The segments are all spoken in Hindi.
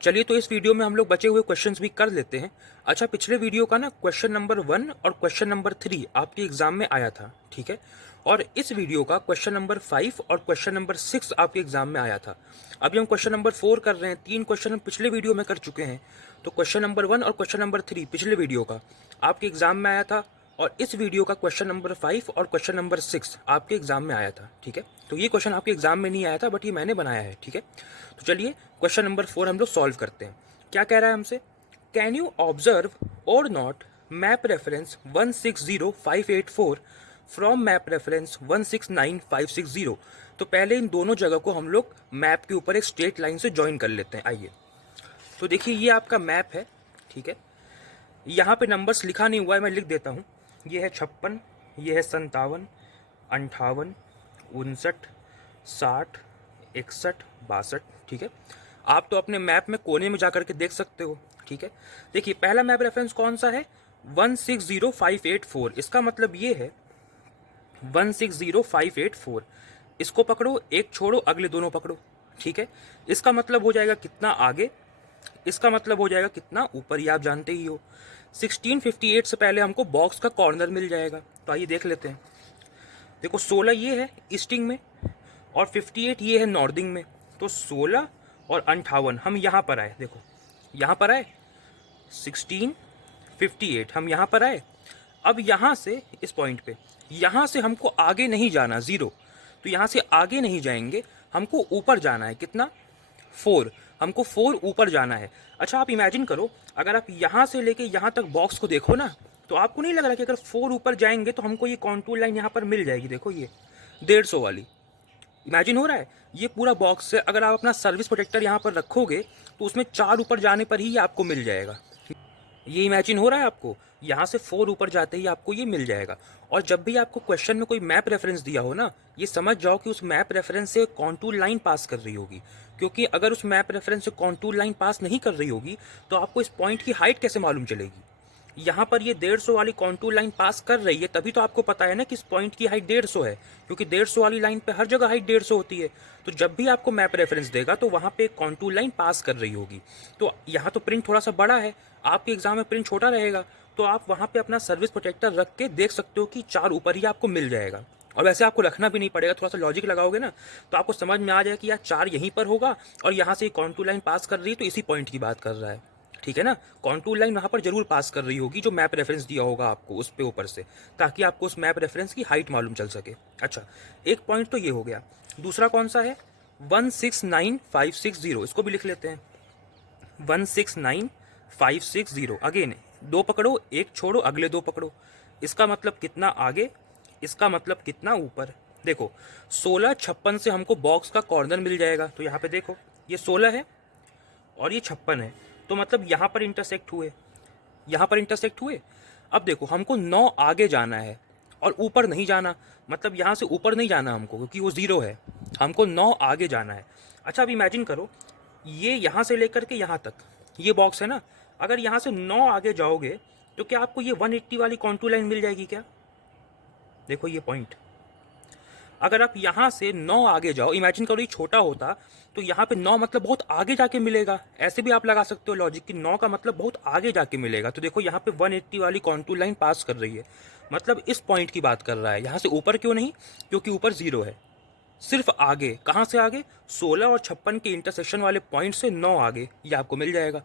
चलिए तो इस वीडियो में हम लोग बचे हुए क्वेश्चंस भी कर लेते हैं। अच्छा, पिछले वीडियो का ना क्वेश्चन नंबर 1 और क्वेश्चन नंबर 3 आपके एग्जाम में आया था, ठीक है। और इस वीडियो का क्वेश्चन नंबर 5 और क्वेश्चन नंबर 6 आपके एग्जाम में आया था। अभी हम क्वेश्चन नंबर 4 कर रहे हैं। 3 क्वेश्चन हम पिछले वीडियो में कर चुके हैं। तो क्वेश्चन नंबर 1 और क्वेश्चन नंबर 3 पिछले वीडियो का आपके एग्जाम में आया था, और इस वीडियो का क्वेश्चन नंबर 5 और क्वेश्चन नंबर 6 आपके एग्जाम में आया था, ठीक है। तो ये क्वेश्चन आपके एग्जाम में नहीं आया था, बट ये मैंने बनाया है, ठीक है। तो चलिए क्वेश्चन नंबर 4 हम लोग सॉल्व करते हैं। क्या कह रहा है हमसे? कैन यू ऑब्जर्व और not map reference 160584 from map reference 169560। तो पहले इन दोनों जगह को हम लोग मैप के ऊपर एक स्ट्रेट लाइन से ज्वाइन कर लेते हैं। आइए, तो देखिए ये आपका मैप है, ठीक है। यहाँ पे नंबर्स लिखा नहीं हुआ है, मैं लिख देता हूँ। ये है 56, ये है 57, 58, 59, 60, 61, 62, ठीक है। आप तो अपने मैप में कोने में जाकर के देख सकते हो, ठीक है। देखिए पहला मैप रेफरेंस कौन सा है? 160584। इसका मतलब ये है 160584। इसको पकड़ो, एक छोड़ो, अगले दोनों पकड़ो, ठीक है। इसका मतलब हो जाएगा कितना आगे, इसका मतलब हो जाएगा कितना ऊपर, ये आप जानते ही हो। 1658 से पहले हमको बॉक्स का कॉर्नर मिल जाएगा। तो आइए देख लेते हैं। देखो 16 ये है ईस्टिंग में, और 58 ये है नॉर्दिंग में। तो 16 और 58 हम यहाँ पर आए। देखो यहाँ पर आए 1658, हम यहाँ पर आए। अब यहाँ से इस पॉइंट पे, यहाँ से हमको आगे नहीं जाना, 0। तो यहाँ से आगे नहीं जाएंगे, हमको ऊपर जाना है। कितना? 4। हमको 4 ऊपर जाना है। अच्छा, आप इमेजिन करो, अगर आप यहाँ से लेके यहाँ तक बॉक्स को देखो ना, तो आपको नहीं लग रहा कि अगर 4 ऊपर जाएंगे तो हमको ये कॉन्टूर लाइन यहाँ पर मिल जाएगी। देखो ये 150 वाली, इमेजिन हो रहा है। ये पूरा बॉक्स है, अगर आप अपना सर्विस प्रोटेक्टर यहाँ पर रखोगे तो उसमें 4 ऊपर जाने पर ही ये आपको मिल जाएगा। ये इमेजिन हो रहा है आपको? यहाँ से 4 ऊपर जाते ही आपको ये मिल जाएगा। और जब भी आपको क्वेश्चन में कोई मैप रेफरेंस दिया हो ना, ये समझ जाओ कि उस मैप रेफरेंस से कॉन्टूर लाइन पास कर रही होगी। क्योंकि अगर उस मैप रेफरेंस से कॉन्टूर लाइन पास नहीं कर रही होगी तो आपको इस पॉइंट की हाइट कैसे मालूम चलेगी? यहाँ पर ये 150 वाली कॉन्टूर लाइन पास कर रही है, तभी तो आपको पता है ना कि इस पॉइंट की हाइट 150 है, क्योंकि 150 वाली लाइन पे हर जगह हाइट 150 होती है। तो जब भी आपको मैप रेफरेंस देगा तो वहाँ पे कॉन्टूर लाइन पास कर रही होगी। तो यहाँ तो प्रिंट थोड़ा सा बड़ा है, आपके एग्जाम में प्रिंट छोटा रहेगा, तो आप वहाँ पे अपना सर्विस प्रोटेक्टर रख के देख सकते हो कि 4 ऊपर ही आपको मिल जाएगा। और वैसे आपको रखना भी नहीं पड़ेगा, थोड़ा सा लॉजिक लगाओगे ना तो आपको समझ में आ जाएगा कि यार 4 यहीं पर होगा, और यहाँ से कॉन्टूर लाइन पास कर रही है तो इसी पॉइंट की बात कर रहा है, ठीक है ना। कॉन्टूर लाइन वहाँ पर जरूर पास कर रही होगी जो मैप रेफरेंस दिया होगा आपको उस पे ऊपर से, ताकि आपको उस मैप रेफरेंस की हाइट मालूम चल सके। अच्छा, एक पॉइंट तो ये हो गया। दूसरा कौन सा है? 169560, इसको भी लिख लेते हैं। 169560, अगेन 2 पकड़ो, एक छोड़ो, अगले 2 पकड़ो। इसका मतलब कितना आगे, इसका मतलब कितना ऊपर। देखो 16 56 से हमको बॉक्स का कॉर्नर मिल जाएगा। तो यहाँ पे देखो ये 16 है और ये 56 है, तो मतलब यहाँ पर इंटरसेक्ट हुए, यहाँ पर इंटरसेक्ट हुए। अब देखो हमको 9 आगे जाना है और ऊपर नहीं जाना, मतलब यहाँ से ऊपर नहीं जाना हमको, क्योंकि वो 0 है। हमको 9 आगे जाना है। अच्छा, अब इमेजिन करो, ये यहाँ से लेकर के यहाँ तक ये बॉक्स है ना, अगर यहाँ से 9 आगे जाओगे तो क्या आपको ये 180 वाली कॉन्टूर लाइन मिल जाएगी क्या? देखो ये पॉइंट, अगर आप यहाँ से 9 आगे जाओ, इमेजिन करो ये छोटा होता तो यहाँ पे 9 मतलब बहुत आगे जाके मिलेगा। ऐसे भी आप लगा सकते हो लॉजिक कि 9 का मतलब बहुत आगे जाके मिलेगा। तो देखो यहाँ पे 180 वाली कॉन्टूर लाइन पास कर रही है, मतलब इस पॉइंट की बात कर रहा है। यहाँ से ऊपर क्यों नहीं? क्योंकि ऊपर 0 है। सिर्फ आगे, कहाँ से आगे? 16 और 56 के इंटरसेक्शन वाले पॉइंट से 9 आगे, ये आपको मिल जाएगा।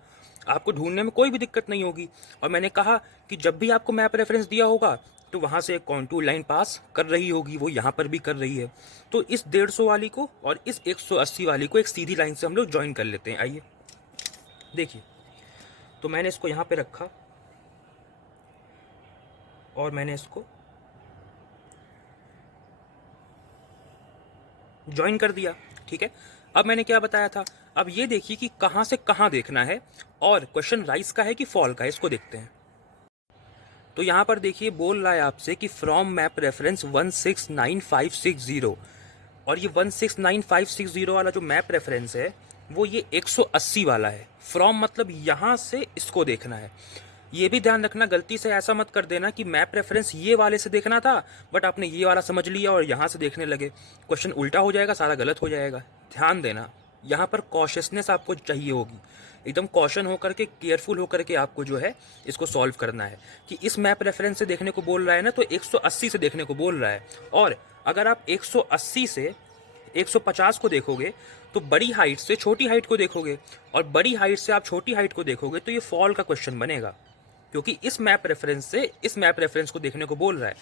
आपको ढूंढने में कोई भी दिक्कत नहीं होगी। और मैंने कहा कि जब भी आपको मैप रेफरेंस दिया होगा तो वहाँ से एक कॉन्टूर लाइन पास कर रही होगी, वो यहाँ पर भी कर रही है। तो इस 150 वाली को और इस 180 वाली को एक सीधी लाइन से हम लोग ज्वाइन कर लेते हैं। आइए देखिए, तो मैंने इसको यहाँ पे रखा और मैंने इसको ज्वाइन कर दिया, ठीक है। अब मैंने क्या बताया था? अब ये देखिए कि कहाँ से कहाँ देखना है, और क्वेश्चन राइज का है कि फॉल का है, इसको देखते हैं। तो यहाँ पर देखिए बोल रहा है आपसे कि फ्रॉम मैप रेफरेंस 169560, और ये 169560 वाला जो मैप रेफरेंस है वो ये 180 वाला है। फ्रॉम मतलब यहाँ से इसको देखना है। ये भी ध्यान रखना, गलती से ऐसा मत कर देना कि मैप रेफरेंस ये वाले से देखना था बट आपने ये वाला समझ लिया और यहाँ से देखने लगे। क्वेश्चन उल्टा हो जाएगा, सारा गलत हो जाएगा। ध्यान देना, यहाँ पर कॉशियसनेस आपको चाहिए होगी, एकदम कॉशन होकर के, केयरफुल होकर के आपको जो है इसको सॉल्व करना है कि इस मैप रेफरेंस से देखने को बोल रहा है ना, तो 180 से देखने को बोल रहा है। और अगर आप 180 से 150 को देखोगे तो बड़ी हाइट से छोटी हाइट को देखोगे, और बड़ी हाइट से आप छोटी हाइट को देखोगे तो ये फॉल का क्वेश्चन बनेगा, क्योंकि इस मैप रेफरेंस से इस मैप रेफरेंस को देखने को बोल रहा है।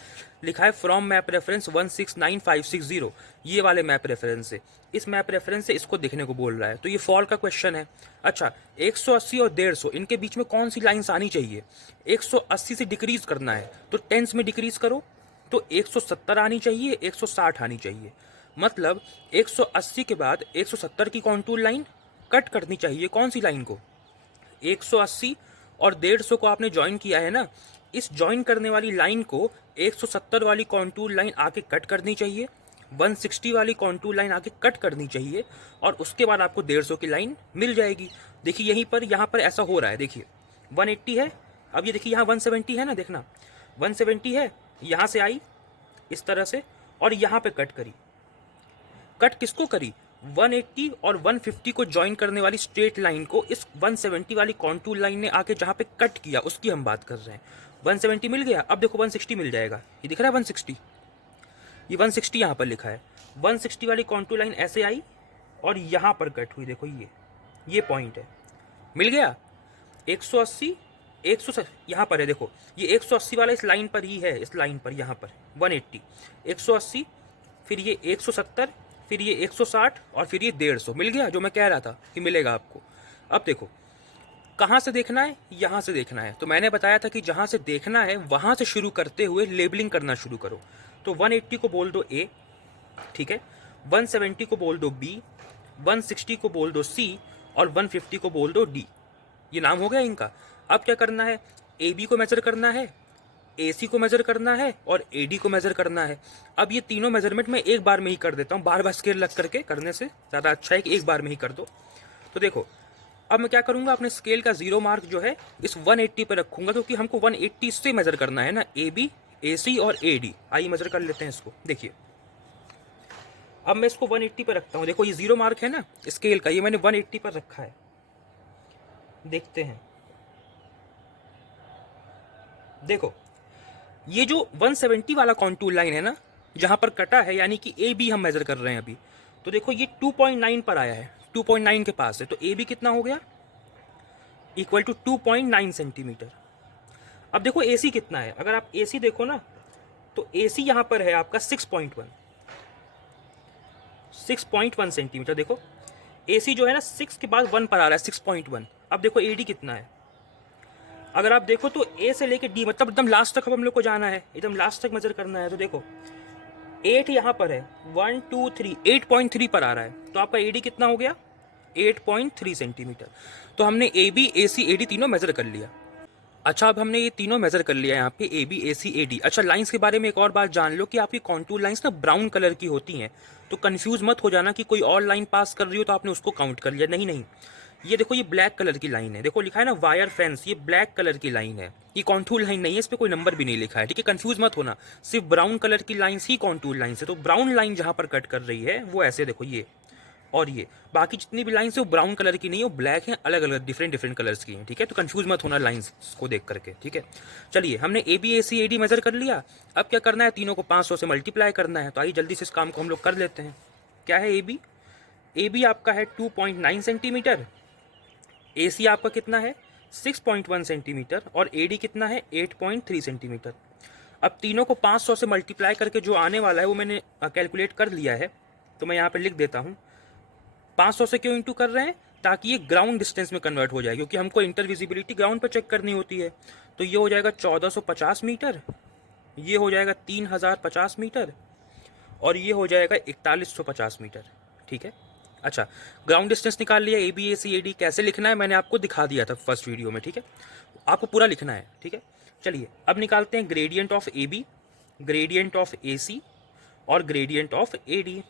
लिखा है फ्रॉम मैप रेफरेंस 169560, ये वाले मैप रेफरेंस से, इस मैप रेफरेंस से इसको देखने को बोल रहा है, तो ये फॉल का क्वेश्चन है। अच्छा, 180 और 150 इनके बीच में कौन सी लाइन्स आनी चाहिए? 180 से डिक्रीज करना है तो टेंस में डिक्रीज करो, तो 170 आनी चाहिए, 160 आनी चाहिए। मतलब 180 के बाद 170 की कॉन्टूर लाइन कट करनी चाहिए। कौन सी लाइन को? 180 और 150 को आपने ज्वाइन किया है ना, इस ज्वाइन करने वाली लाइन को 170 वाली कॉन्टूर लाइन आके कट करनी चाहिए, 160 वाली कॉन्टूर लाइन आके कट करनी चाहिए, और उसके बाद आपको 150 की लाइन मिल जाएगी। देखिए यहीं पर, यहाँ पर ऐसा हो रहा है। देखिए 180 है, अब ये देखिए यहाँ 170 है ना, देखना 170 है, यहाँ से आई इस तरह से और यहाँ पे कट करी। कट किसको करी? 180 और 150 को ज्वाइन करने वाली स्ट्रेट लाइन को इस 170 वाली कॉन्टूर लाइन ने आके जहाँ पे कट किया उसकी हम बात कर रहे हैं। 170 मिल गया, अब देखो 160 मिल जाएगा, ये दिख रहा है 160, ये 160 यहाँ पर लिखा है। 160 वाली कॉन्टूर लाइन ऐसे आई और यहाँ पर कट हुई, देखो ये पॉइंट है, मिल गया। 180 100 यहाँ पर है, देखो ये 180 वाला इस लाइन पर ही है, इस लाइन पर यहाँ पर 180 180, फिर ये 170, फिर ये 160 और फिर ये 150, मिल गया जो मैं कह रहा था कि मिलेगा आपको। अब देखो कहाँ से देखना है? यहाँ से देखना है। तो मैंने बताया था कि जहाँ से देखना है वहाँ से शुरू करते हुए लेबलिंग करना शुरू करो। तो 180 को बोल दो A, ठीक है, 170 को बोल दो B, 160 को बोल दो C और 150 को बोल दो D। ये नाम हो गया इनका। अब क्या करना है? AB को मेजर करना है, AC को मेजर करना है और AD को मेजर करना है। अब ये तीनों मेजरमेंट मैं एक बार में ही कर देता हूँ, बार बार स्केल लग करके करने से ज़्यादा अच्छा है कि एक बार में ही कर दो। तो देखो अब मैं क्या करूँगा, अपने स्केल का 0 मार्क जो है इस 180 पर रखूँगा, क्योंकि हमको 180 से मेजर करना है ना, AB AC और AD। आइए मेजर कर लेते हैं इसको। देखिए अब मैं इसको 180 पर रखता हूँ। देखो ये 0 मार्क है ना स्केल का, ये मैंने 180 पर रखा है। देखते हैं, देखो ये जो 170 वाला कॉन्टूर लाइन है ना, जहां पर कटा है, यानी कि AB हम मेजर कर रहे हैं अभी, तो देखो ये 2.9 पर आया है, 2.9 के पास है, तो AB कितना हो गया? Equal to 2.9 centimetre. अब देखो AC कितना है, अगर आप AC देखो ना, तो AC यहां पर है आपका 6.1 सेंटीमीटर। देखो AC जो है ना 6 के बाद 1 पर आ रहा है, 6.1। अब देखो AD कितना है, अगर आप देखो तो A से लेके D, मतलब एकदम लास्ट तक हम लोग को जाना है, एकदम लास्ट तक मेजर करना है। तो देखो 8 यहाँ पर है, 1 2 3, 8.3 पर आ रहा है, तो आपका AD कितना हो गया? 8.3 सेंटीमीटर। तो हमने AB AC AD तीनों मेजर कर लिया। अच्छा, अब हमने ये तीनों मेजर कर लिया यहाँ पे AB AC AD। अच्छा, लाइंस के बारे में एक और बात जान लो कि आपकी कॉन्टूर लाइंस ना ब्राउन कलर की होती हैं, तो कंफ्यूज मत हो जाना कि कोई और लाइन पास कर रही हो तो आपने उसको काउंट कर लिया। नहीं नहीं, ये देखो ये ब्लैक कलर की लाइन है, देखो लिखा है ना वायर फेंस, ये ब्लैक कलर की लाइन है, ये कॉन्टूर लाइन नहीं है, इस पर कोई नंबर भी नहीं लिखा है, ठीक है, कंफ्यूज मत होना। सिर्फ ब्राउन कलर की लाइन्स ही कॉन्टूर लाइन है। तो ब्राउन लाइन जहाँ पर कट कर रही है वो ऐसे देखो, ये और ये बाकी जितनी भी लाइन्स है वो ब्राउन कलर की नहीं है, वो ब्लैक है, अलग अलग डिफरेंट कलर्स की हैं, ठीक है। तो कंफ्यूज मत होना लाइन्स को देख करके, ठीक है। चलिए हमने AB AC AD मेजर कर लिया। अब क्या करना है? तीनों को 500 से मल्टीप्लाई करना है। तो आइए जल्दी से इस काम को हम लोग कर लेते हैं। क्या है AB? AB आपका है 2.9 सेंटीमीटर, AC आपका कितना है 6.1 सेंटीमीटर और AD कितना है 8.3 सेंटीमीटर। अब तीनों को 500 से मल्टीप्लाई करके जो आने वाला है वो मैंने कैलकुलेट कर लिया है, तो मैं यहाँ पे लिख देता हूँ। 500 से क्यों इंटू कर रहे हैं? ताकि ये ग्राउंड डिस्टेंस में कन्वर्ट हो जाए, क्योंकि हमको इंटरविजिबिलिटी ग्राउंड पर चेक करनी होती है। तो ये हो जाएगा 1450 मीटर, ये हो जाएगा 3050 मीटर और ये हो जाएगा 4150 मीटर, ठीक है। अच्छा, ग्राउंड डिस्टेंस निकाल लिया। AB AC AD कैसे लिखना है मैंने आपको दिखा दिया था फर्स्ट वीडियो में, ठीक है, आपको पूरा लिखना है, ठीक है। चलिए अब निकालते हैं gradient of AB, gradient of AC और ग्रेडियंट ऑफ AD,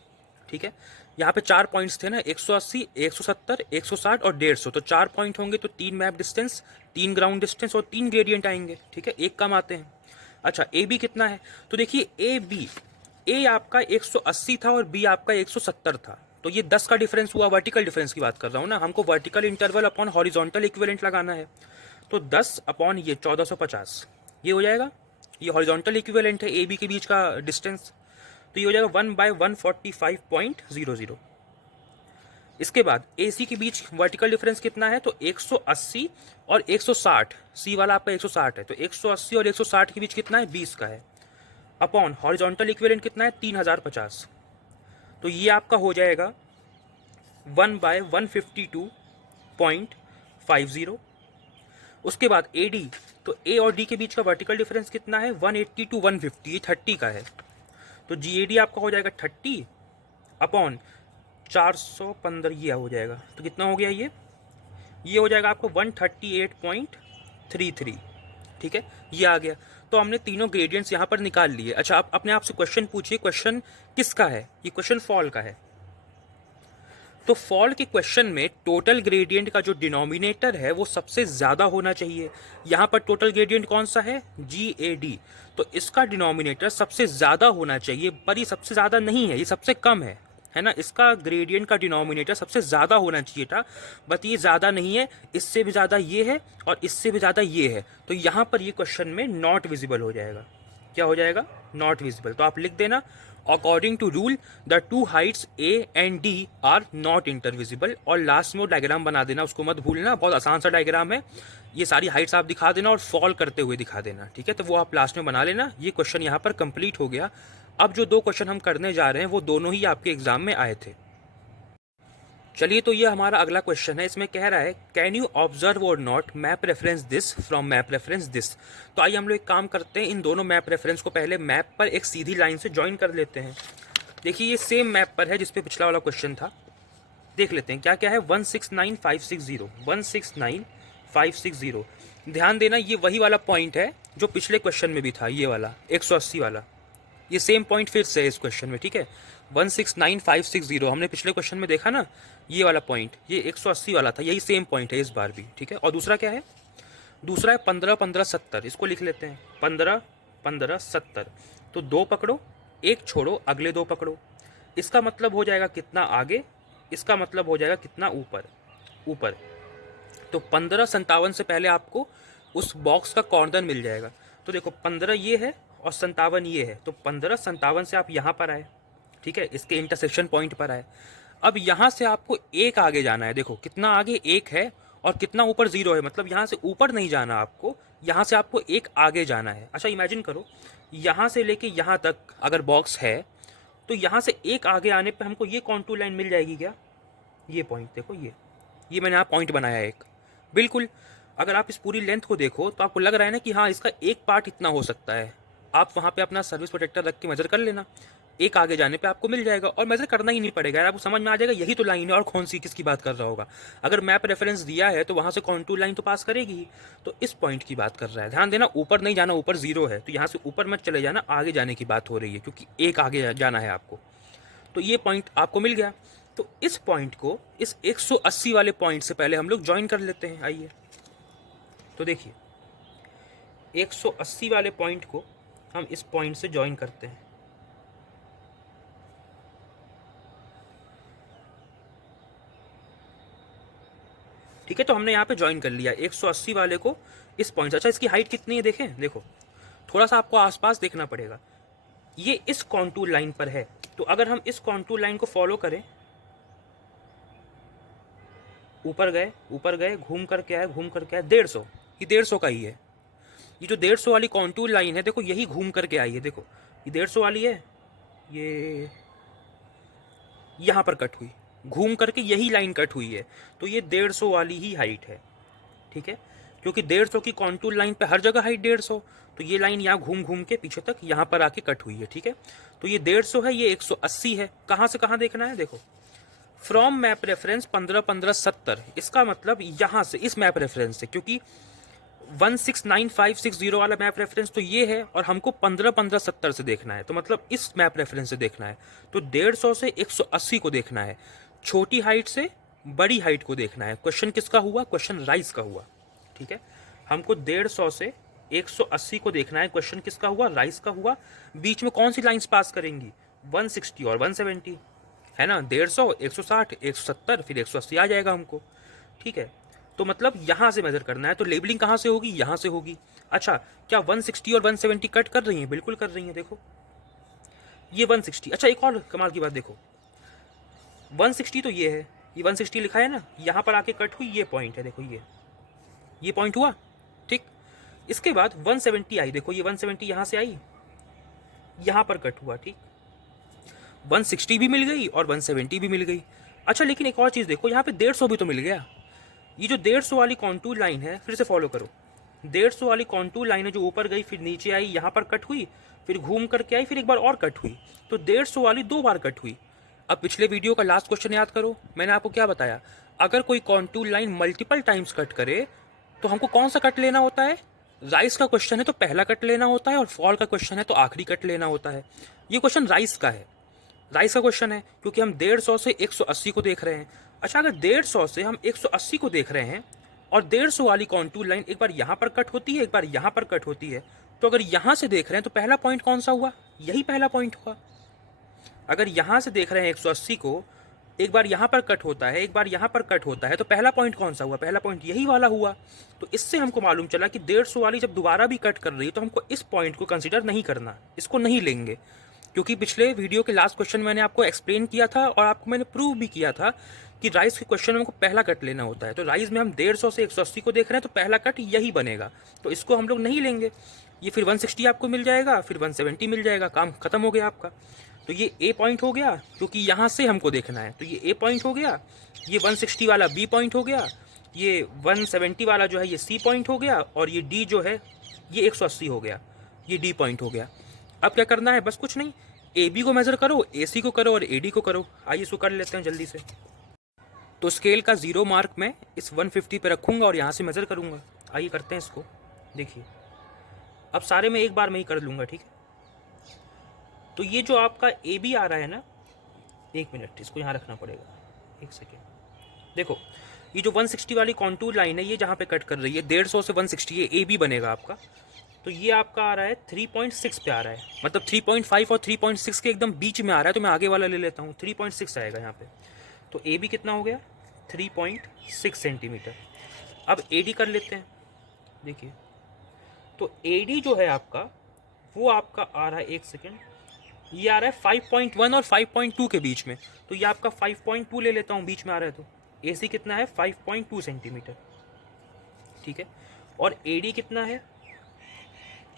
ठीक है। यहाँ पे 4 पॉइंट्स थे ना, 180 170 160 और 150, तो 4 पॉइंट होंगे तो 3 मैप डिस्टेंस, 3 ग्राउंड डिस्टेंस और 3 ग्रेडियंट आएंगे, ठीक है, एक कम आते हैं। अच्छा, AB कितना है? तो देखिए AB, A आपका 180 था और B आपका 170 था, तो ये 10 का डिफरेंस हुआ, वर्टिकल डिफरेंस की बात कर रहा हूँ ना, हमको vertical interval upon horizontal equivalent लगाना है। तो 10 अपॉन ये 1450 ये हो जाएगा, ये हॉरिजॉन्टल इक्विवेलेंट है ए बी के बीच का डिस्टेंस, तो ये हो जाएगा 1/145.00। इसके बाद ए सी के बीच वर्टिकल डिफरेंस कितना है, तो 180 और 160, सी वाला आपका 160 है, तो 180 और 160 के बीच कितना है, 20 का है, अपॉन हॉरिजॉन्टल इक्विवेलेंट कितना है, 3050। तो ये आपका हो जाएगा 1/152.50। उसके बाद ए डी, तो ए और डी के बीच का वर्टिकल डिफरेंस कितना है, 180 to 150, ये 30 का है, तो जी ए डी आपका हो जाएगा 30 अपॉन 415, ये हो जाएगा, तो कितना हो गया ये हो जाएगा आपको 138.33। ठीक है, ये आ गया। तो हमने तीनों ग्रेडियंट्स यहाँ पर निकाल लिए। अच्छा, आप अपने आप से क्वेश्चन पूछिए, क्वेश्चन किसका है, ये क्वेश्चन फॉल का है। तो फॉल के क्वेश्चन में टोटल ग्रेडियंट का जो डिनोमिनेटर है वो सबसे ज़्यादा होना चाहिए। यहाँ पर टोटल ग्रेडियंट कौन सा है, जी ए डी, तो इसका डिनोमिनेटर सबसे ज़्यादा होना चाहिए, पर ये सबसे ज़्यादा नहीं है, ये सबसे कम है ना। इसका ग्रेडियंट का डिनोमिनेटर सबसे ज़्यादा होना चाहिए था, बट ये ज़्यादा नहीं है, इससे भी ज़्यादा ये है और इससे भी ज़्यादा ये है, तो यहाँ पर ये क्वेश्चन में नॉट विजिबल हो जाएगा। क्या हो जाएगा, नॉट विजिबल। तो आप लिख देना, according to rule the two heights A and D are not intervisible, और लास्ट में वो डायग्राम बना देना, उसको मत भूलना, बहुत आसान सा डायग्राम है। ये सारी हाइट्स आप दिखा देना और फॉल करते हुए दिखा देना, ठीक है, तो वो आप लास्ट में बना लेना। ये क्वेश्चन यहाँ पर कंप्लीट हो गया। अब जो दो क्वेश्चन हम करने जा रहे हैं वो दोनों ही आपके एग्जाम में आए थे। चलिए, तो ये हमारा अगला क्वेश्चन है। इसमें कह रहा है, कैन यू ऑब्जर्व और not map reference this from map reference this. तो आइए हम लोग एक काम करते हैं, इन दोनों मैप रेफरेंस को पहले मैप पर एक सीधी लाइन से ज्वाइन कर लेते हैं। देखिए, ये सेम मैप पर है जिसपे पिछला वाला क्वेश्चन था। देख लेते हैं क्या क्या है, 169560, 169560। ध्यान देना, ये वही वाला पॉइंट है जो पिछले क्वेश्चन में भी था, ये वाला 180 वाला, ये सेम पॉइंट फिर से है इस क्वेश्चन में। ठीक है, 169560 हमने पिछले क्वेश्चन में देखा ना, ये वाला पॉइंट, ये 180 वाला था, यही सेम पॉइंट है इस बार भी। ठीक है, और दूसरा क्या है, दूसरा है 15-15-70, इसको लिख लेते हैं 15-15-70। तो दो पकड़ो, एक छोड़ो, अगले दो पकड़ो, इसका मतलब हो जाएगा कितना आगे, इसका मतलब हो जाएगा कितना ऊपर, ऊपर। तो 1557 से पहले आपको उस बॉक्स का कॉर्नर मिल जाएगा। तो देखो 15 ये है और 57 ये है, तो 1557 से आप यहाँ पर आए, ठीक है, इसके इंटरसेक्शन पॉइंट पर आए। अब यहाँ से आपको एक आगे जाना है, देखो कितना आगे एक है और कितना ऊपर 0 है, मतलब यहाँ से ऊपर नहीं जाना आपको, यहाँ से आपको एक आगे जाना है। अच्छा, इमेजिन करो, यहाँ से लेके यहाँ तक अगर बॉक्स है, तो यहाँ से एक आगे आने पे हमको ये कॉन्टूर लाइन मिल जाएगी क्या, ये पॉइंट देखो, ये मैंने यहाँ पॉइंट बनाया एक, बिल्कुल। अगर आप इस पूरी लेंथ को देखो तो आपको लग रहा है ना कि हाँ, इसका एक पार्ट इतना हो सकता है। आप वहाँ पे अपना सर्विस प्रोटेक्टर रख के मेजर कर लेना, एक आगे जाने पे आपको मिल जाएगा, और मेजर करना ही नहीं पड़ेगा यार, आपको समझ में आ जाएगा यही तो लाइन है, और कौन सी किसकी बात कर रहा होगा। अगर मैप रेफरेंस दिया है तो वहाँ से कॉन्टूर लाइन तो पास करेगी ही, तो इस पॉइंट की बात कर रहा है। ध्यान देना, ऊपर नहीं जाना, ऊपर 0 है, तो यहाँ से ऊपर मत चले जाना, आगे जाने की बात हो रही है, क्योंकि एक आगे जाना है आपको। तो ये पॉइंट आपको मिल गया। तो इस पॉइंट को इस 180 वाले पॉइंट से पहले हम लोग ज्वाइन कर लेते हैं। आइए, तो देखिए 180 वाले पॉइंट को हम इस पॉइंट से ज्वाइन करते हैं। ठीक है, तो हमने यहाँ पे ज्वाइन कर लिया 180 वाले को इस पॉइंट से। अच्छा, इसकी हाइट कितनी है देखें, देखो थोड़ा सा आपको आसपास देखना पड़ेगा, ये इस कॉन्टूर लाइन पर है। तो अगर हम इस कॉन्टूर लाइन को फॉलो करें, ऊपर गए, घूम करके आए, 150, ये 150 का ही है। ये जो 150 वाली कॉन्टूर लाइन है, देखो यही घूम करके आई है, देखो ये 150 वाली है, ये यहाँ पर कट हुई, घूम करके यही लाइन कट हुई है, तो ये 150 वाली ही हाइट है। ठीक है, क्योंकि 150 की कॉन्टूर लाइन पे हर जगह हाइट 150, तो ये लाइन यहाँ घूम घूम के पीछे तक यहाँ पर आके कट हुई है। ठीक है, तो ये 150 है, ये 180 है। कहाँ से कहाँ देखना है, देखो फ्रॉम मैप रेफरेंस 15-15-70, इसका मतलब यहाँ से इस मैप रेफरेंस से, क्योंकि 169560 वाला मैप रेफरेंस तो ये है, और हमको 15-15-70 से देखना है, तो मतलब इस मैप रेफरेंस से देखना है। तो 150 से 180 को देखना है, छोटी हाइट से बड़ी हाइट को देखना है। क्वेश्चन किसका हुआ, क्वेश्चन राइज का हुआ। ठीक है, हमको 150 से 180 को देखना है, क्वेश्चन किसका हुआ, राइज का हुआ। बीच में कौन सी लाइंस पास करेंगी, 160 और 170, है ना, 150, 160, 170, फिर 180 आ जाएगा हमको। ठीक है, तो मतलब यहाँ से मेज़र करना है, तो लेबलिंग कहाँ से होगी, यहाँ से होगी। अच्छा, क्या 160 और 170 कट कर रही हैं? बिल्कुल कर रही हैं, देखो ये 160। अच्छा, एक और कमाल की बात देखो, 160 तो ये है, ये 160 लिखा है ना, यहाँ पर आके कट हुई, ये पॉइंट है, देखो ये पॉइंट हुआ। ठीक, इसके बाद 170 आई, देखो ये 170 यहाँ से आई, यहाँ पर कट हुआ। ठीक, 160 भी मिल गई और 170 भी मिल गई। अच्छा, लेकिन एक और चीज़ देखो, यहाँ पे 150 भी तो मिल गया। ये जो 150 वाली कॉन्टूर लाइन है, फिर से फॉलो करो, 150 वाली कॉन्टूर लाइन है जो ऊपर गई, फिर नीचे आई, यहाँ पर कट हुई, फिर घूम करके आई, फिर एक बार और कट हुई, तो 150 वाली 2 बार कट हुई। अब पिछले वीडियो का लास्ट क्वेश्चन याद करो, मैंने आपको क्या बताया, अगर कोई contour line multiple times cut करे तो हमको कौन सा कट लेना होता है? राइस का क्वेश्चन है तो पहला कट लेना होता है, और फॉल का क्वेश्चन है तो आखिरी कट लेना होता है। ये क्वेश्चन राइस का है, राइस का क्वेश्चन है, क्योंकि हम 150 से 180 को देख रहे हैं। अच्छा, अगर 150 से हम 180 को देख रहे हैं और 150 वाली कॉन्टूर लाइन एक बार यहाँ पर कट होती है, एक बार यहाँ पर कट होती है, तो अगर यहाँ से देख रहे हैं तो पहला पॉइंट कौन सा हुआ? यही पहला पॉइंट हुआ। अगर यहाँ से देख रहे हैं 180 को, एक बार यहाँ पर कट होता है, एक बार यहाँ पर कट होता है, तो पहला पॉइंट कौन सा हुआ? पहला पॉइंट यही वाला हुआ। तो इससे हमको मालूम चला कि 150 वाली जब दोबारा भी कट कर रही है तो हमको इस पॉइंट को कंसिडर नहीं करना, इसको नहीं लेंगे, क्योंकि पिछले वीडियो के लास्ट क्वेश्चन मैंने आपको एक्सप्लेन किया था और आपको मैंने प्रूव भी किया था कि राइस के क्वेश्चन में हमको पहला कट लेना होता है। तो राइस में हम 150 से 180 को देख रहे हैं तो पहला कट यही बनेगा, तो इसको हम लोग नहीं लेंगे। ये फिर 160 आपको मिल जाएगा, फिर 170 मिल जाएगा, काम खत्म हो गया आपका। तो ये ए पॉइंट हो गया, क्योंकि यहाँ से हमको देखना है, तो ये ए पॉइंट हो गया, ये 160 वाला बी पॉइंट हो गया, ये 170 वाला जो है ये सी पॉइंट हो गया, और ये डी जो है ये 180 हो गया, ये डी पॉइंट हो गया। अब क्या करना है? बस कुछ नहीं, ए बी को मेज़र करो, ए सी को करो और ए डी को करो। आइए इसको कर लेते हैं जल्दी से। तो स्केल का 0 मार्क मैं इस 150 पे रखूँगा और यहाँ से मेज़र करूँगा। आइए करते हैं इसको। देखिए, अब सारे में एक बार में ही कर लूँगा, ठीक है। तो ये जो आपका ए बी आ रहा है ना, 1 मिनट इसको यहाँ रखना पड़ेगा, 1 सेकेंड। देखो, ये जो 160 वाली कॉन्टूर लाइन है, ये जहाँ पे कट कर रही है 150 से 160, ये ए बी बनेगा आपका। तो ये आपका आ रहा है 3.6 पे आ रहा है, मतलब 3.5 और 3.6 के एकदम बीच में आ रहा है। तो मैं आगे वाला ले लेता हूँ, 3.6 आएगा यहाँ पे। तो ए बी कितना हो गया? 3.6 सेंटीमीटर। अब ए डी कर लेते हैं। देखिए, तो ए डी जो है आपका, वो आपका आ रहा है, 1 सेकेंड, ये आ रहा है 5.1 और 5.2 के बीच में। तो ये आपका 5.2 ले लेता हूँ, बीच में आ रहा है। तो ए सी कितना है? 5.2 सेंटीमीटर, ठीक है। और ए डी कितना है?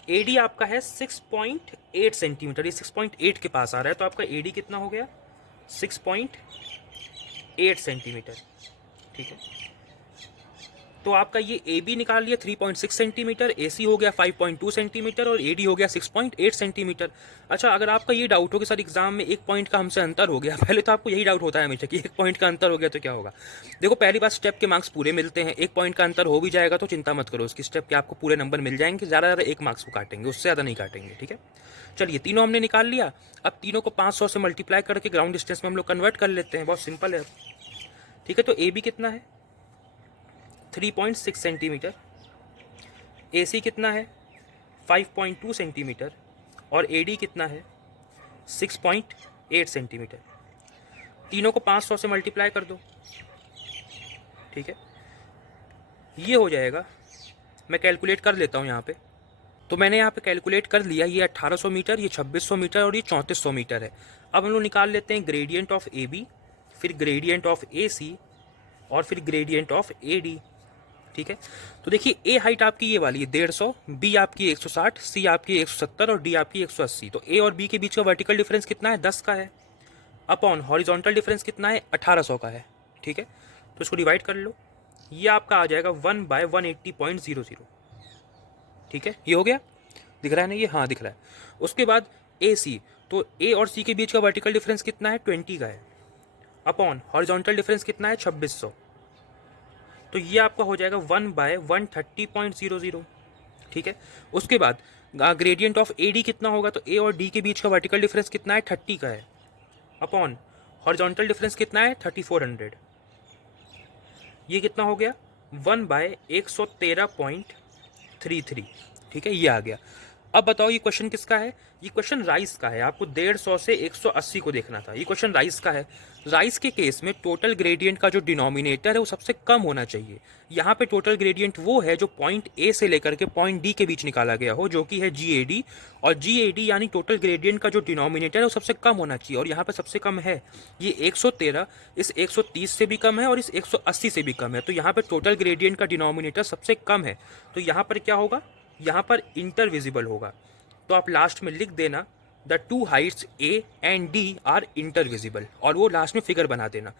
ए डी आपका है 6.8 सेंटीमीटर, ये 6.8 के पास आ रहा है। तो आपका ए डी कितना हो गया? 6.8 सेंटीमीटर, ठीक है। तो आपका ये ए बी निकाल लिया 3.6 सेंटीमीटर, ए सी हो गया 5.2 सेंटीमीटर और ए डी हो गया 6.8 सेंटीमीटर। अच्छा, अगर आपका ये डाउट हो कि सर एग्जाम में 1 पॉइंट का हमसे अंतर हो गया, पहले तो आपको यही डाउट होता है हमेशा कि 1 पॉइंट का अंतर हो गया तो क्या होगा। देखो, पहली बात, स्टेप के मार्क्स पूरे मिलते हैं। 1 पॉइंट का अंतर हो भी जाएगा तो चिंता मत करो, उसकी स्टेप के आपको पूरे नंबर मिल जाएंगे। ज़्यादा 1 मार्क्स को काटेंगे, उससे ज़्यादा नहीं काटेंगे, ठीक है। चलिए, तीनों हमने निकाल लिया। अब तीनों को 500 से मल्टीप्लाई करके ग्राउंड डिस्टेंस में हम लोग कन्वर्ट कर लेते हैं, बहुत सिंपल है, ठीक है। तो ए बी कितना है? 3.6 सेंटीमीटर, ए सी कितना है? 5.2 सेंटीमीटर, और ए डी कितना है? 6.8 सेंटीमीटर। तीनों को 500 से मल्टीप्लाई कर दो, ठीक है। ये हो जाएगा, मैं कैलकुलेट कर लेता हूँ यहाँ पे। तो मैंने यहाँ पे कैलकुलेट कर लिया, ये 1800 मीटर, ये 2600 मीटर और ये 3400 मीटर है। अब हम लोग निकाल लेते हैं ग्रेडियंट ऑफ ए बी, फिर ग्रेडियंट ऑफ ए सी और फिर ग्रेडियंट ऑफ ए डी, ठीक है। तो देखिए, ए हाइट आपकी ये वाली है 150, बी आपकी 160, सी आपकी 170 और डी आपकी 180। तो ए और बी के बीच का वर्टिकल डिफरेंस कितना है? 10 का है, अपॉन हॉरिजॉन्टल डिफरेंस कितना है? 1800 का है, ठीक है। तो इसको डिवाइड कर लो, ये आपका आ जाएगा 1/180.00, ठीक है। ये हो गया, दिख रहा है ना ये? हाँ, दिख रहा है। उसके बाद ए सी, तो ए और सी के बीच का वर्टिकल डिफरेंस कितना है? 20 का है, अपॉन हॉरिजॉन्टल डिफरेंस कितना है? 2600। तो ये आपका हो जाएगा 1/130.00, ठीक है। उसके बाद ग्रेडियंट ऑफ ए डी कितना होगा? तो ए और डी के बीच का वर्टिकल डिफरेंस कितना है? 30 का है, अपॉन हॉरिजॉन्टल डिफरेंस कितना है? 3400। ये कितना हो गया? 1/113.33, ठीक है, ये आ गया। अब बताओ ये क्वेश्चन किसका है? ये क्वेश्चन राइस का है। आपको 150 से 180 को देखना था। ये क्वेश्चन राइस का है। राइस के केस में टोटल ग्रेडियंट का जो डिनोमिनेटर है वो सबसे कम होना चाहिए। यहाँ पे टोटल ग्रेडियंट वो है जो पॉइंट ए से लेकर के पॉइंट डी के बीच निकाला गया हो, जो कि है GAD। और GAD यानी टोटल ग्रेडियंट का जो डिनोमिनेटर है वो सबसे कम होना चाहिए, और यहाँ पे सबसे कम है ये 113, इस 130 से भी कम है और इस 180 से भी कम है। तो यहाँ पे टोटल ग्रेडियंट का डिनोमिनेटर सबसे कम है। तो यहाँ पर क्या होगा? यहाँ पर इंटरविजिबल होगा। तो आप लास्ट में लिख देना the two heights A and D are intervisible, और वो लास्ट में फिगर बना देना।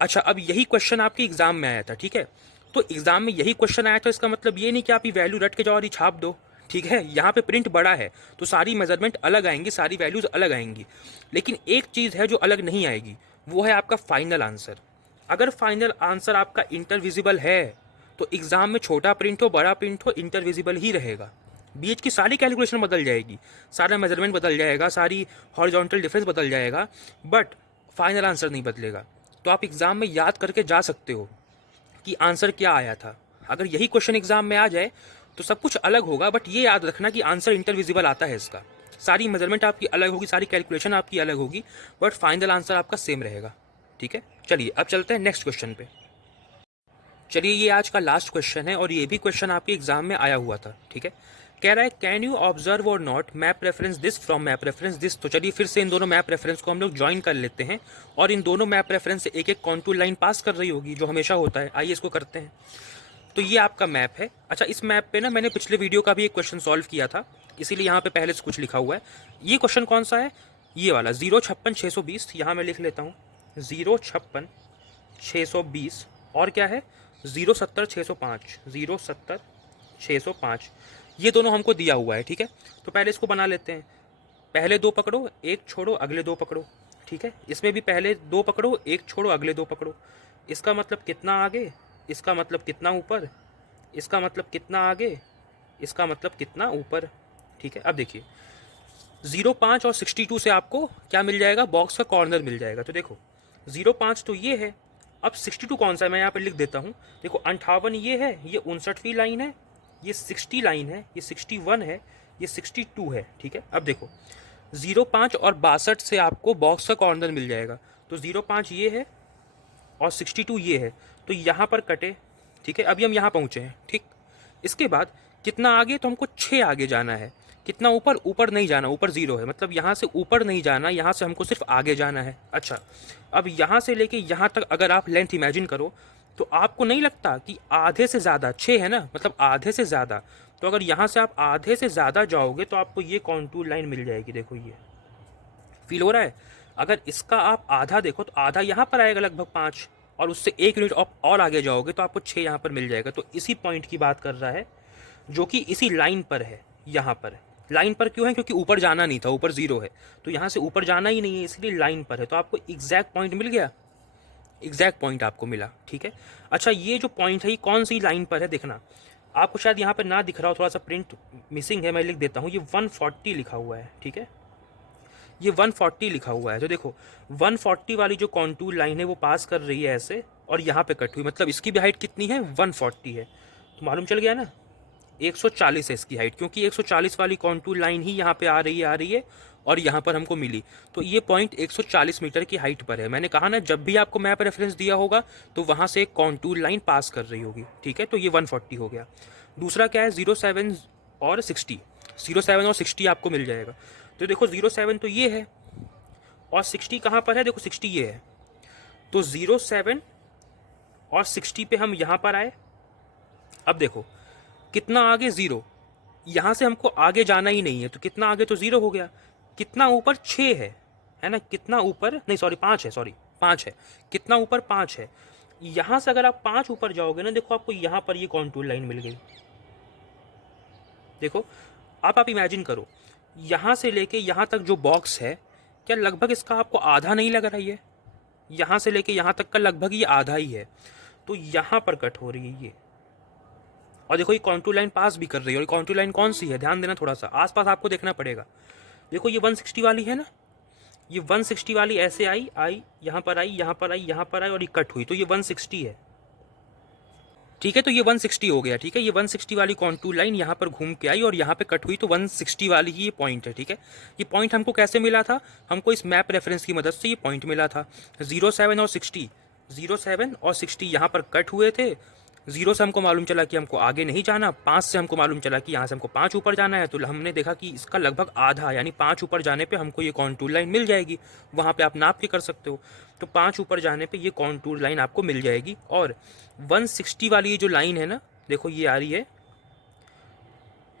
अच्छा, अब यही क्वेश्चन आपके एग्जाम में आया था, ठीक है? तो एग्जाम में यही क्वेश्चन आया था, इसका मतलब ये नहीं कि आप ये वैल्यू रट के जाओ और ये छाप दो, ठीक है? यहाँ पे प्रिंट बड़ा है तो सारी मेजरमेंट अलग आएंगी, सारी वैल्यूज अलग आएंगी। लेकिन एक चीज़ है जो अलग नहीं आएगी, वो है आपका फाइनल आंसर। अगर फाइनल आंसर आपका इंटरविजिबल है तो एग्जाम में छोटा प्रिंट हो बड़ा प्रिंट हो इंटरविजिबल ही रहेगा। बीच की सारी कैलकुलेशन बदल जाएगी, सारा मेजरमेंट बदल जाएगा, सारी हॉरिजॉन्टल डिफरेंस बदल जाएगा, बट फाइनल आंसर नहीं बदलेगा। तो आप एग्जाम में याद करके जा सकते हो कि आंसर क्या आया था। अगर यही क्वेश्चन एग्जाम में आ जाए तो सब कुछ अलग होगा, बट ये याद रखना कि आंसर इंटरविजिबल आता है इसका। सारी मेजरमेंट आपकी अलग होगी, सारी कैलकुलेशन आपकी अलग होगी, बट फाइनल आंसर आपका सेम रहेगा, ठीक है? चलिए अब चलते हैं नेक्स्ट क्वेश्चन पे। चलिए ये आज का लास्ट क्वेश्चन है और ये भी क्वेश्चन आपके एग्जाम में आया हुआ था, ठीक है? कह रहा है कैन यू ऑब्जर्व और not map reference this from map reference this. तो चलिए फिर से इन दोनों मैप रेफरेंस को हम लोग ज्वाइन कर लेते हैं, और इन दोनों मैप रेफरेंस से एक एक कॉन्टूर लाइन पास कर रही होगी, जो हमेशा होता है। आइए इसको करते हैं। तो ये आपका मैप है। अच्छा, इस मैप पे ना मैंने पिछले वीडियो का भी एक क्वेश्चन सॉल्व किया था, इसीलिए यहाँ पे पहले से कुछ लिखा हुआ है। ये क्वेश्चन कौन सा है? ये वाला 056,620। यहाँ मैं लिख लेता हूँ 056,620, और क्या है 070,605, 070,605। ये दोनों हमको दिया हुआ है, ठीक है? तो पहले इसको बना लेते हैं। पहले दो पकड़ो, एक छोड़ो, अगले दो पकड़ो, ठीक है? इसमें भी पहले दो पकड़ो, एक छोड़ो, अगले दो पकड़ो। इसका मतलब कितना आगे, इसका मतलब कितना ऊपर, इसका मतलब कितना आगे, इसका मतलब कितना ऊपर, ठीक है? अब देखिए 05 और 62 से आपको क्या मिल जाएगा? बॉक्स का कॉर्नर मिल जाएगा। तो देखो 05 तो ये है, अब 62 कौन सा है मैं यहाँ पर लिख देता हूँ। देखो 58 ये है, ये 59वीं लाइन है, ये 60 लाइन है, ये 61 है, ये 62 है, ठीक है? अब देखो 05 और 62 से आपको बॉक्स का कॉर्नर मिल जाएगा। तो 05 ये है और 62 ये है, तो यहाँ पर कटे, ठीक है? अभी हम यहाँ पहुँचे हैं, ठीक? इसके बाद कितना आगे? तो हमको 6 आगे जाना है। कितना ऊपर? ऊपर नहीं जाना, ऊपर 0 है, मतलब यहाँ से ऊपर नहीं जाना, यहाँ से हमको सिर्फ आगे जाना है। अच्छा, अब यहाँ से लेके यहाँ तक अगर आप लेंथ इमेजिन करो तो आपको नहीं लगता कि आधे से ज़्यादा 6 है ना, मतलब आधे से ज़्यादा। तो अगर यहाँ से आप आधे से ज़्यादा जाओगे तो आपको ये कॉन्टूर लाइन मिल जाएगी। देखो ये फील हो रहा है? अगर इसका आप आधा देखो तो आधा यहाँ पर आएगा लगभग 5, और उससे 1 यूनिट और आगे जाओगे तो आपको 6 यहाँ पर मिल जाएगा। तो इसी पॉइंट की बात कर रहा है, जो कि इसी लाइन पर है। यहाँ पर लाइन पर क्यों है? क्योंकि ऊपर जाना नहीं था, ऊपर 0 है, तो यहाँ से ऊपर जाना ही नहीं है, इसलिए लाइन पर है। तो आपको एग्जैक्ट पॉइंट मिल गया, एग्जैक्ट पॉइंट आपको मिला, ठीक है? अच्छा, ये जो पॉइंट है ये कौन सी लाइन पर है देखना। आपको शायद यहाँ पर ना दिख रहा हो, थोड़ा सा प्रिंट मिसिंग है, मैं लिख देता हूँ। ये 140 लिखा हुआ है, ठीक है? ये 140 लिखा हुआ है। तो देखो 140 वाली जो कॉन्टूर लाइन है वो पास कर रही है ऐसे, और यहाँ पे कट हुई, मतलब इसकी भी हाइट कितनी है? 140 है। तो मालूम चल गया ना, 140 है इसकी हाइट, क्योंकि 140 वाली कॉन्टूर लाइन ही यहाँ पे आ रही है और यहाँ पर हमको मिली। तो ये पॉइंट 140 मीटर की हाइट पर है। मैंने कहा ना, जब भी आपको मैप रेफरेंस दिया होगा तो वहाँ से एक कॉन्टूर लाइन पास कर रही होगी, ठीक है? तो ये 140 हो गया। दूसरा क्या है? 07 और 60, 07 और 60 आपको मिल जाएगा। तो देखो 07 तो ये है, और 60 कहाँ पर है? देखो 60 ये है। तो 07 और 60 पे हम यहाँ पर आए। अब देखो कितना आगे? 0। यहाँ से हमको आगे जाना ही नहीं है, तो कितना आगे? तो 0 हो गया। कितना ऊपर? 6 है ना? कितना ऊपर? नहीं सॉरी 5 है, सॉरी 5 है। कितना ऊपर? 5 है। यहाँ से अगर आप 5 ऊपर जाओगे ना, देखो आपको यहाँ पर ये कॉन्टूर लाइन मिल गई। देखो आप इमेजिन करो, यहाँ से लेके यहाँ तक जो बॉक्स है, क्या लगभग इसका आपको आधा नहीं लग रहा है? यहाँ से लेके यहाँ तक का लगभग ये आधा ही है। तो यहाँ पर कट हो रही है ये, और देखो ये कॉन्टूर लाइन पास भी कर रही है। और कॉन्टूर लाइन कौन सी है? ध्यान देना, थोड़ा सा आसपास आपको देखना पड़ेगा। देखो ये 160 वाली है ना, ये 160 वाली ऐसे आई, यहाँ पर आई, यहाँ पर आई, यहाँ पर आई, और ये कट हुई, तो ये 160 है। ठीक है, तो ये 160 हो गया। ठीक है, ये 160 वाली कॉन्टूर लाइन यहाँ पर घूम के आई और यहाँ पे कट हुई, तो 160 वाली ही ये पॉइंट है। ठीक है, ये पॉइंट हमको कैसे मिला था? हमको इस मैप रेफरेंस की मदद से ये पॉइंट मिला था। 07 और 60, 07 और 60 यहाँ पर कट हुए थे। 0 से हमको मालूम चला कि हमको आगे नहीं जाना, 5 से हमको मालूम चला कि यहाँ से हमको 5 ऊपर जाना है, तो हमने देखा कि इसका लगभग आधा यानी 5 ऊपर जाने पे हमको ये कॉन्टूर लाइन मिल जाएगी। वहाँ पे आप नाप के कर सकते हो। तो 5 ऊपर जाने पे ये कॉन्टूर लाइन आपको मिल जाएगी। और 160 वाली ये जो लाइन है ना, देखो ये आ रही है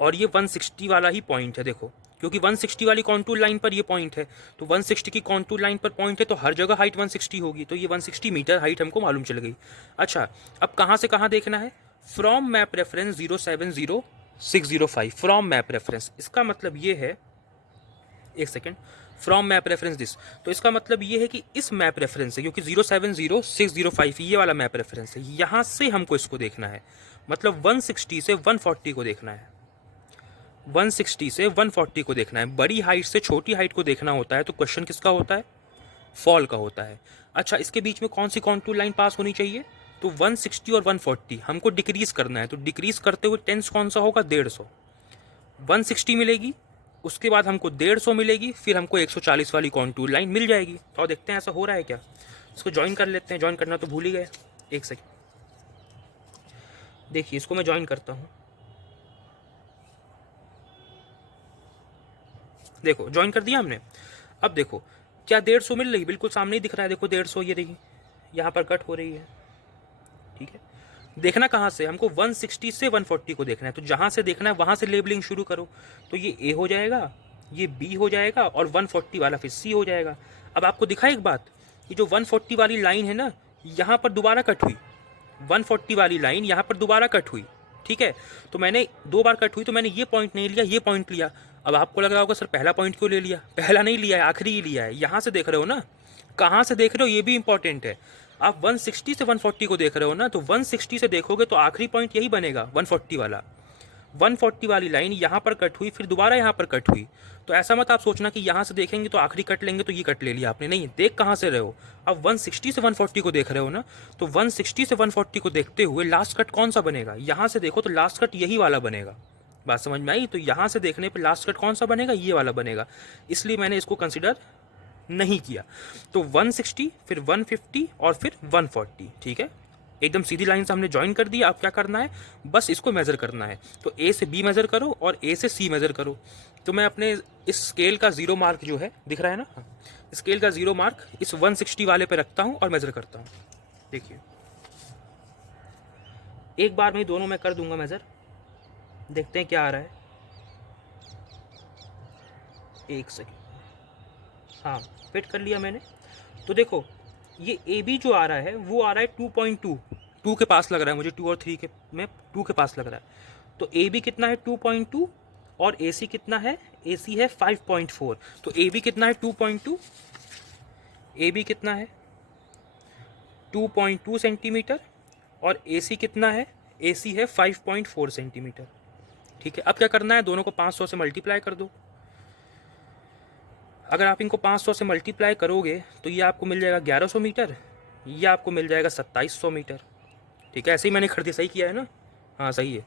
और ये 160 वाला ही पॉइंट है। देखो, क्योंकि 160 वाली कॉन्टूर लाइन पर ये पॉइंट है, तो 160 की कॉन्टूर लाइन पर पॉइंट है, तो हर जगह हाइट 160 होगी, तो ये 160 मीटर हाइट हमको मालूम चल गई। अच्छा, अब कहाँ से कहाँ देखना है? From map reference 070605, from map reference. इसका मतलब ये है, एक second, from map reference this, तो इसका मतलब ये है कि इस मैप रेफरेंस से, क्योंकि 070605 ये वाला मैप रेफरेंस है, यहाँ से हमको इसको देखना है। मतलब 160 से 140 को देखना है, 160 से 140 को देखना है। बड़ी हाइट से छोटी हाइट को देखना होता है, तो क्वेश्चन किसका होता है? फॉल का होता है। अच्छा, इसके बीच में कौन सी कॉन्टूर लाइन पास होनी चाहिए? तो 160 और 140 हमको डिक्रीज करना है, तो डिक्रीज करते हुए टेंस कौन सा होगा? 150। 160 मिलेगी, उसके बाद हमको 150 मिलेगी, फिर हमको 140 वाली कॉन्टूर लाइन मिल जाएगी। और देखते हैं ऐसा हो रहा है क्या। इसको ज्वाइन कर लेते हैं, ज्वाइन करना तो भूल ही गए। एक सेकेंड, देखिए इसको मैं ज्वाइन करता हूँ। देखो ज्वाइन कर दिया हमने। अब देखो क्या 150 मिल रही, बिल्कुल सामने ही दिख रहा है। देखो 150 ये रही, यहाँ पर कट हो रही है। ठीक है, देखना कहाँ से? हमको 160 से 140 को देखना है, तो जहाँ से देखना है वहाँ से लेबलिंग शुरू करो। तो ये ए हो जाएगा, ये बी हो जाएगा और 140 वाला फिर सी हो जाएगा। अब आपको दिखा एक बात, ये जो 140 वाली लाइन है ना, यहाँ पर दोबारा कट हुई। 140 वाली लाइन यहाँ पर दोबारा कट हुई। ठीक है, तो मैंने 2 बार कट हुई, तो मैंने ये पॉइंट नहीं लिया, ये पॉइंट लिया। अब आपको लग रहा होगा सर पहला पॉइंट क्यों ले लिया? पहला नहीं लिया है, आखिरी ही लिया है। यहाँ से देख रहे हो ना, कहाँ से देख रहे हो ये भी इंपॉर्टेंट है। आप 160 से 140 को देख रहे हो ना, तो 160 से देखोगे तो आखिरी पॉइंट यही बनेगा 140 वाला। 140 वाली लाइन यहाँ पर कट हुई, फिर दोबारा यहाँ पर कट हुई। तो ऐसा मत आप सोचना कि यहाँ से देखेंगे तो आखिरी कट लेंगे तो ये कट ले लिया आपने, नहीं। देख कहाँ से रहे हो, अब 160 से 140 को देख रहे हो ना, तो 160 से 140 को देखते हुए लास्ट कट कौन सा बनेगा? यहाँ से देखो तो लास्ट कट यही वाला बनेगा। बात समझ में आई? तो यहाँ से देखने पर लास्ट कट कौन सा बनेगा? ये वाला बनेगा। इसलिए मैंने इसको कंसिडर नहीं किया। तो 160, फिर 150 और फिर 140। ठीक है, एकदम सीधी लाइन से हमने ज्वाइन कर दिया। अब क्या करना है? बस इसको मेज़र करना है। तो ए से बी मेज़र करो और ए से सी मेज़र करो। तो मैं अपने इस स्केल का 0 मार्क जो है दिख रहा है ना, स्केल का 0 मार्क इस 160 वाले पे रखता हूँ और मेज़र करता हूँ। देखिए एक बार में दोनों मैं कर दूंगा मेज़र, देखते हैं क्या आ रहा है। एक सेकेंड, हाँ फिट कर लिया मैंने। तो देखो ये ए बी जो आ रहा है वो आ रहा है 2.2, 2 के पास लग रहा है मुझे, 2 और 3 के में 2 के पास लग रहा है। तो ए बी कितना है? 2.2। और ए सी कितना है? ए सी है 5.4। तो ए बी कितना है? 2.2। ए बी कितना है? 2.2 सेंटीमीटर। और ए सी कितना है? ए सी है 5.4 सेंटीमीटर। ठीक है, अब क्या करना है? दोनों को 500 से मल्टीप्लाई कर दो। अगर आप इनको 500 से मल्टीप्लाई करोगे तो ये आपको मिल जाएगा 1100 मीटर, ये आपको मिल जाएगा 2700 मीटर। ठीक है, ऐसे ही मैंने कर दिया, सही किया है ना? हाँ सही है।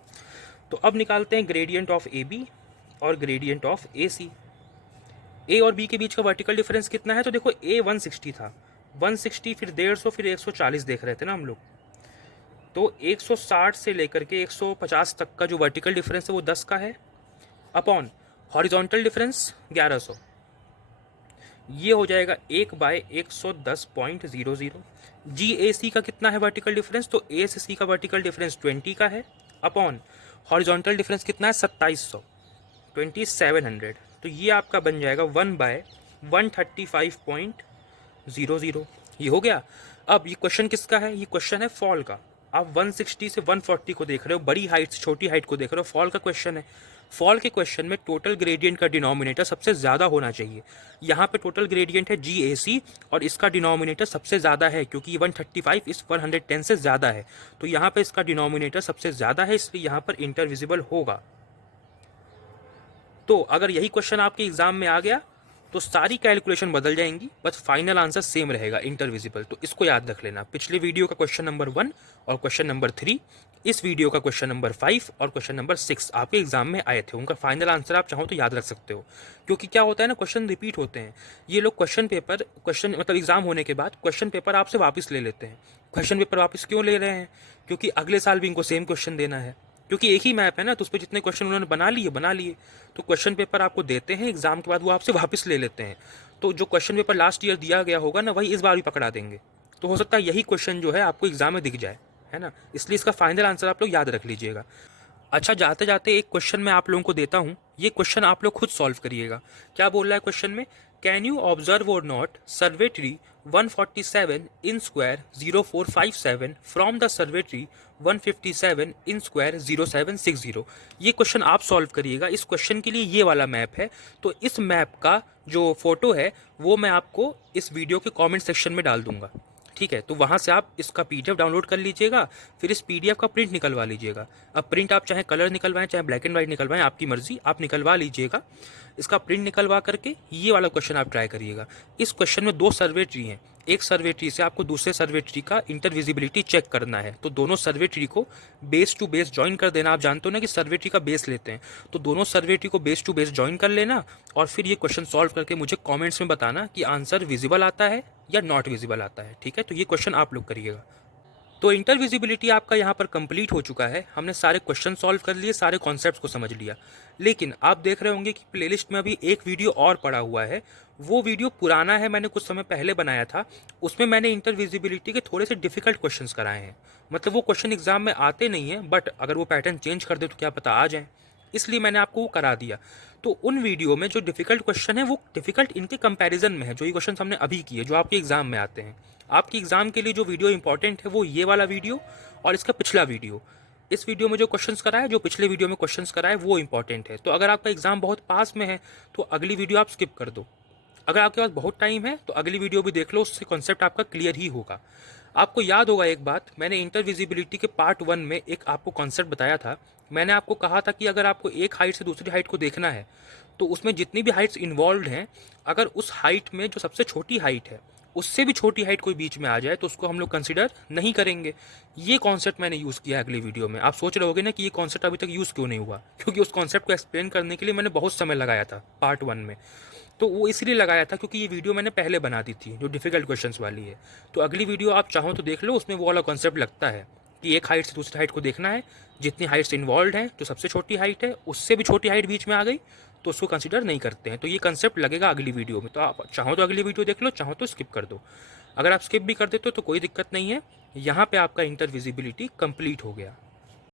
तो अब निकालते हैं ग्रेडियंट ऑफ ए बी और ग्रेडियंट ऑफ ए सी। ए और बी के बीच का वर्टिकल डिफरेंस कितना है? तो देखो ए 160 था, 160 फिर 150 फिर 140 देख रहे थे ना हम लोग। तो 160 से लेकर के 150 तक का जो वर्टिकल डिफरेंस है वो 10 का है, अपॉन हॉरिजॉन्टल डिफरेंस 1100, ये हो जाएगा 1/110.00। जी ए सी का कितना है वर्टिकल डिफरेंस? तो ए से सी का वर्टिकल डिफरेंस 20 का है, अपॉन हॉरिजॉन्टल डिफरेंस कितना है? 2700, 2700। तो ये आपका बन जाएगा 1/135.00। ये हो गया। अब ये क्वेश्चन किसका है? ये क्वेश्चन है फॉल का। आप 160 से 140 को देख रहे हो, बड़ी हाइट से छोटी हाइट को देख रहे हो, फॉल का क्वेश्चन है। फॉल के क्वेश्चन में टोटल ग्रेडियंट का डिनोमिनेटर सबसे ज़्यादा होना चाहिए। यहाँ पे टोटल ग्रेडियंट है जी ए सी और इसका डिनोमिनेटर सबसे ज़्यादा है, क्योंकि 135 इस 110 से ज़्यादा है। तो यहाँ पे इसका डिनोमिनेटर सबसे ज़्यादा है, इसलिए यहाँ पर इंटरविजिबल होगा। तो अगर यही क्वेश्चन आपके एग्जाम में आ गया तो सारी कैलकुलेशन बदल जाएंगी, बस फाइनल आंसर सेम रहेगा, इंटरविजिबल। तो इसको याद रख लेना। पिछले वीडियो का क्वेश्चन नंबर 1 और क्वेश्चन नंबर 3, इस वीडियो का क्वेश्चन नंबर 5 और क्वेश्चन नंबर 6 आपके एग्जाम में आए थे। उनका फाइनल आंसर आप चाहो तो याद रख सकते हो, क्योंकि क्या होता है ना, क्वेश्चन रिपीट होते हैं। ये लोग क्वेश्चन मतलब एग्जाम होने के बाद क्वेश्चन पेपर आपसे वापस ले लेते हैं। क्वेश्चन पेपर वापस क्यों ले रहे हैं? क्योंकि अगले साल भी इनको सेम क्वेश्चन देना है, क्योंकि एक ही मैप है ना, तो उस पर जितने क्वेश्चन उन्होंने बना लिए। तो क्वेश्चन पेपर आपको देते हैं, एग्जाम के बाद वो आपसे वापस ले लेते हैं। तो जो क्वेश्चन पेपर लास्ट ईयर दिया गया होगा ना, वही इस बार भी पकड़ा देंगे। तो हो सकता है यही क्वेश्चन जो है आपको एग्जाम में दिख जाए, है ना। इसलिए इसका फाइनल आंसर आप लोग याद रख लीजिएगा। अच्छा, जाते जाते एक क्वेश्चन मैं आप लोगों को देता हूँ, ये क्वेश्चन आप लोग खुद सॉल्व करिएगा। क्या बोल रहा है क्वेश्चन में? कैन यू ऑब्जर्व और not survey tree 147 in square 0457 from the survey tree 157 in square 0760। ये क्वेश्चन आप सॉल्व करिएगा। इस क्वेश्चन के लिए ये वाला मैप है, तो इस मैप का जो फोटो है वो मैं आपको इस वीडियो के कमेंट सेक्शन में डाल दूंगा, ठीक है। तो वहाँ से आप इसका पीडीएफ डाउनलोड कर लीजिएगा, फिर इस पीडीएफ का प्रिंट निकलवा लीजिएगा। अब प्रिंट आप चाहे कलर निकलवाएं चाहे ब्लैक एंड वाइट निकलवाएं, आपकी मर्जी, आप निकलवा लीजिएगा। इसका प्रिंट निकलवा करके ये वाला क्वेश्चन आप ट्राई करिएगा। इस क्वेश्चन में 2 सर्वे ट्री हैं, एक सर्वे ट्री से आपको दूसरे सर्वे ट्री का इंटरविजिबिलिटी चेक करना है। तो दोनों सर्वे ट्री को बेस टू बेस ज्वाइन कर देना। आप जानते हो ना कि सर्वे ट्री का बेस लेते हैं, तो दोनों सर्वे ट्री को बेस टू बेस ज्वाइन कर लेना और फिर ये क्वेश्चन सॉल्व करके मुझे कमेंट्स में बताना कि आंसर विजिबल आता है या नॉट विजिबल आता है, ठीक है। तो ये क्वेश्चन आप लोग करिएगा। तो इंटरविजिबिलिटी आपका यहाँ पर कंप्लीट हो चुका है। हमने सारे क्वेश्चन सॉल्व कर लिए, सारे कॉन्सेप्ट्स को समझ लिया। लेकिन आप देख रहे होंगे कि प्लेलिस्ट में अभी एक वीडियो और पड़ा हुआ है। वो वीडियो पुराना है, मैंने कुछ समय पहले बनाया था। उसमें मैंने इंटरविजिबिलिटी के थोड़े से डिफिकल्ट क्वेश्चंस कराए हैं। मतलब वो क्वेश्चन एग्जाम में आते नहीं हैं, बट अगर वो पैटर्न चेंज कर दे तो क्या पता आ जाए, इसलिए मैंने आपको वो करा दिया। तो उन वीडियो में जो डिफिकल्ट क्वेश्चन है वो डिफिकल्ट इनके कंपैरिजन में है, जो ये क्वेश्चन हमने अभी किए, जो आपके एग्जाम में आते हैं। आपके एग्जाम के लिए जो वीडियो इंपॉर्टेंट है वो ये वाला वीडियो और इसका पिछला वीडियो। इस वीडियो में जो क्वेश्चंस कराए, जो पिछले वीडियो में क्वेश्चंस कराए, वो इंपॉर्टेंट है। तो अगर आपका एग्जाम बहुत पास में है तो अगली वीडियो आप स्किप कर दो। अगर आपके पास बहुत टाइम है तो अगली वीडियो भी देख लो, उससे कॉन्सेप्ट आपका क्लियर ही होगा। आपको याद होगा एक बात, मैंने इंटरविजिबिलिटी के पार्ट 1 में एक आपको कॉन्सेप्ट बताया था। मैंने आपको कहा था कि अगर आपको एक हाइट से दूसरी हाइट को देखना है तो उसमें जितनी भी हाइट्स इन्वॉल्व हैं, अगर उस हाइट में जो सबसे छोटी हाइट है उससे भी छोटी हाइट कोई बीच में आ जाए तो उसको हम लोग कंसिडर नहीं करेंगे। ये कॉन्सेप्ट मैंने यूज़ किया है अगली वीडियो में। आप सोच रहे होगे ना कि ये कॉन्सेप्ट अभी तक यूज़ क्यों नहीं हुआ, क्योंकि उस कॉन्सेप्ट को एक्सप्लेन करने के लिए मैंने बहुत समय लगाया था पार्ट 1 में। तो वो इसलिए लगाया था क्योंकि ये वीडियो मैंने पहले बना दी थी, जो डिफिकल्ट क्वेश्चंस वाली है। तो अगली वीडियो आप चाहो तो देख लो, उसमें वो वाला कॉन्सेप्ट लगता है कि एक हाइट से दूसरी हाइट को देखना है, जितनी हाइट्स इन्वॉल्व हैं, जो सबसे छोटी हाइट है उससे भी छोटी हाइट बीच में आ गई तो उसको कंसिडर नहीं करते हैं। तो ये कंसेप्ट लगेगा अगली वीडियो में। तो आप चाहो तो अगली वीडियो देख लो, चाहो तो स्किप कर दो। अगर आप स्किप भी कर देते हो तो कोई दिक्कत नहीं है। यहाँ पे आपका इंटरविजिबिलिटी कंप्लीट हो गया।